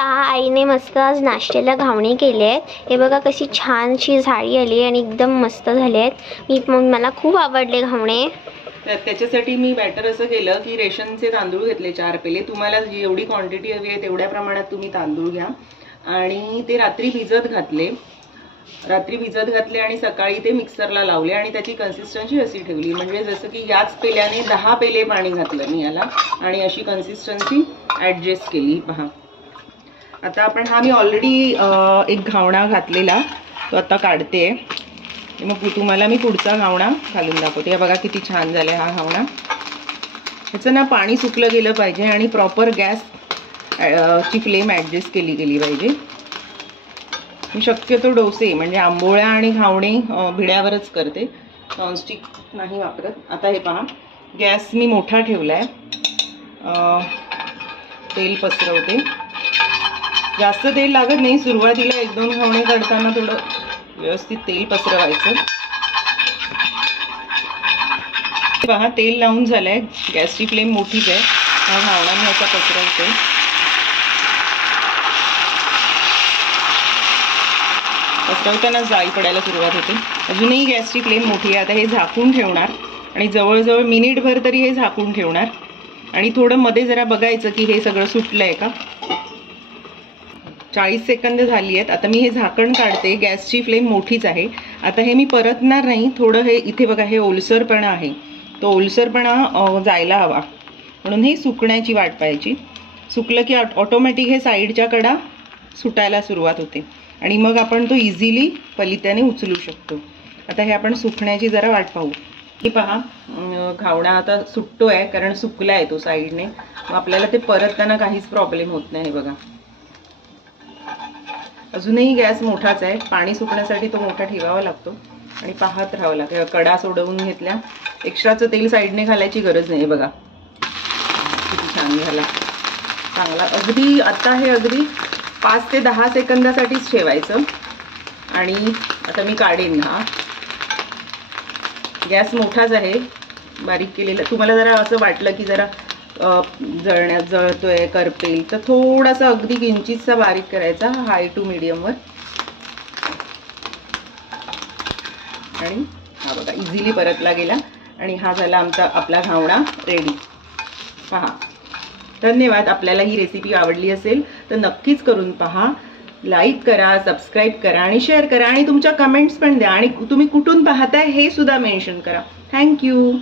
पहा, आईने मस्त आज नाश्त्याला घावणे केले आहेत। हे बघा कशी छानशी झाडी आली आणि एकदम मस्त झाले आहेत। मला खूप आवडले घावणे। त्याच्यासाठी मी बॅटर असं केलं की रेशनचे तांदूळ घेतले 4 पेले। तुम्हाला जेवढी क्वांटिटी हवी आहे तेवढ्या प्रमाणात तुम्ही तांदूळ घ्या आणि ते रात्री भिजत घातले आणि सकाळी ते मिक्सरला लावले आणि त्याची कन्सिस्टन्सी अशी ठेवली, म्हणजे जसं की याच पेल्याने 10 पेले पाणी घातलं मी याला आणि अशी कन्सिस्टन्सी ऍडजस्ट केली। पहा आता आपण मी ऑलरेडी एक घावणा घातलेला तो आता काढते, मग तुम्हाला मी पुढचा घावणा घालून दाखवते। बघा किती छान झालाय हा घावणा। ह्याचं ना पाणी सुकलं गेलं पाहिजे आणि प्रॉपर गॅस ची फ्लेम ऍडजस्ट केली गेली पाहिजे। मी शक्यतो डोसे म्हणजे आंबोळ्या आणि घावणे भिड्यावरच करते, नॉनस्टिक नाही वापरत। आता हे पहा, गॅस मी मोठा ठेवलाय, तेल पसरवते। जास्त तेल लागत नाही, सुरुवातीला 1-2 घावणे काढताना थोडं व्यवस्थित तेल पसरवायचं। पहा तेल लावून झालंय, गॅसची फ्लेम मोठीच आहे। हा घावणा मी असा पसरवते। पसरवताना जाळी पडायला सुरुवात होते। अजूनही गॅसची फ्लेम मोठी आहे। आता हे झाकून ठेवणार आणि जवळजवळ मिनिटभर तरी हे झाकून ठेवणार आणि थोडं मध्ये जरा बघायचं की हे सगळं सुटलंय का। 40 सेकंद झाली आहेत। आता मी हे झाकण काढते, गॅसची फ्लेम मोठीच आहे। आता हे मी परतणार नाही, थोडं हे इथे बघा हे ओलसरपणा आहे, तो ओलसरपणा जायला हवा, म्हणून हे सुकण्याची वाट पाहायची। सुकलं की ऑटोमॅटिक हे साईडच्या कडा सुटायला सुरुवात होते आणि मग आपण तो इझिली पलित्याने उचलू शकतो। आता हे आपण सुकण्याची जरा वाट पाहू। हे पहा घावणा आता सुटतोय, कारण सुकलाय तो साईडने, मग आपल्याला ते परतताना काहीच प्रॉब्लेम होत नाही। बघा अजूनही गॅस मोठाच आहे, पाणी सुकण्यासाठी तो मोठा ठेवावा लागतो आणि पाहत राहावं लागतं। कडा सोडवून घेतल्या, एक्स्ट्राचं तेल साईडने घालायची गरज नाही। बघा किती छान झाला, चांगला। अगदी आता हे अगदी 5 ते 10 सेकंदासाठीच ठेवायचं आणि आता मी काढेन। हा गॅस मोठाच आहे, बारीक केलेला। तुम्हाला जरा असं वाटलं की जरा जळतोय करपेल तर थोडासा अगदी किंचितसा बारीक करायचा, हाय टू मीडियम वर, आणि हा बघा इझिली परतला गेला आणि हा झाला आपला घावणा रेडी। पहा धन्यवाद। आपल्याला ही रेसिपी आवडली असेल तर नक्कीच करून पहा, लाईक करा, सबस्क्राईब करा आणि शेअर करा आणि तुमच्या कमेंट्स पण द्या आणि तुम्ही कुठून पाहताय हे सुद्धा मेन्शन करा। थँक्यू।